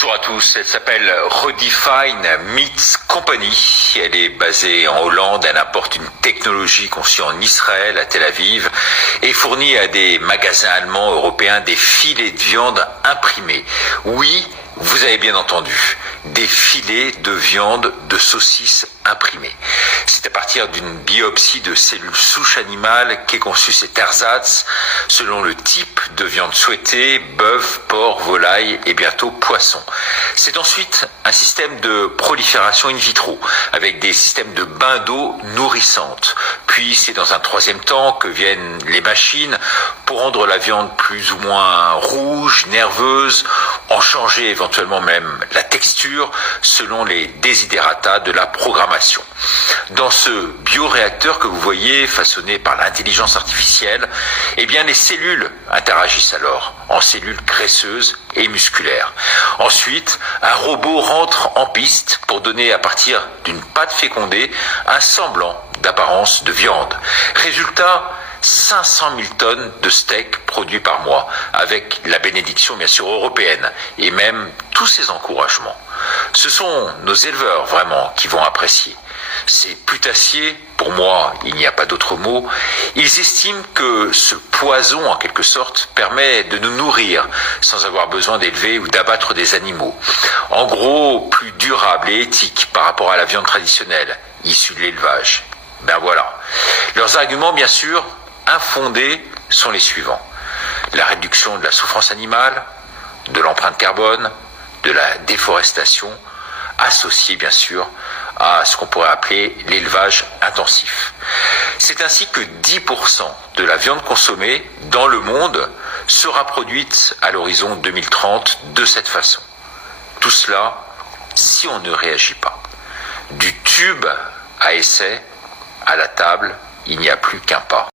Bonjour à tous, elle s'appelle Redefine Meats Company. Elle est basée en Hollande, elle apporte une technologie conçue en Israël, à Tel Aviv, et fournit à des magasins allemands, européens, des filets de viande imprimés. Oui, vous avez bien entendu, des filets de viande de saucisses imprimés. C'est à partir d'une biopsie de cellules souches animales qu'est conçu cet ersatz, selon le type de viande souhaitée, bœuf, porc, volaille et bientôt poisson. C'est ensuite un système de prolifération in vitro, avec des systèmes de bains d'eau nourrissantes. Puis c'est dans un troisième temps que viennent les machines pour rendre la viande plus ou moins rouge, nerveuse, en changer éventuellement même la texture selon les desiderata de la programmation. Dans ce bioréacteur que vous voyez façonné par l'intelligence artificielle, eh bien les cellules interagissent alors en cellules graisseuses et musculaires. Ensuite, un robot rentre en piste pour donner à partir d'une pâte fécondée un semblant d'apparence de viande. Résultat, 500 000 tonnes de steak produits par mois, avec la bénédiction bien sûr européenne, et même tous ces encouragements. Ce sont nos éleveurs vraiment qui vont apprécier. Ces putassiers, pour moi, il n'y a pas d'autre mot, ils estiment que ce poison, en quelque sorte, permet de nous nourrir sans avoir besoin d'élever ou d'abattre des animaux. En gros, plus durable et éthique par rapport à la viande traditionnelle, issue de l'élevage. Ben voilà. Leurs arguments, bien sûr, infondés, sont les suivants. La réduction de la souffrance animale, de l'empreinte carbone, de la déforestation, associée, bien sûr, à ce qu'on pourrait appeler l'élevage intensif. C'est ainsi que 10% de la viande consommée dans le monde sera produite à l'horizon 2030 de cette façon. Tout cela, si on ne réagit pas. Du tube à essai, à la table, il n'y a plus qu'un pas.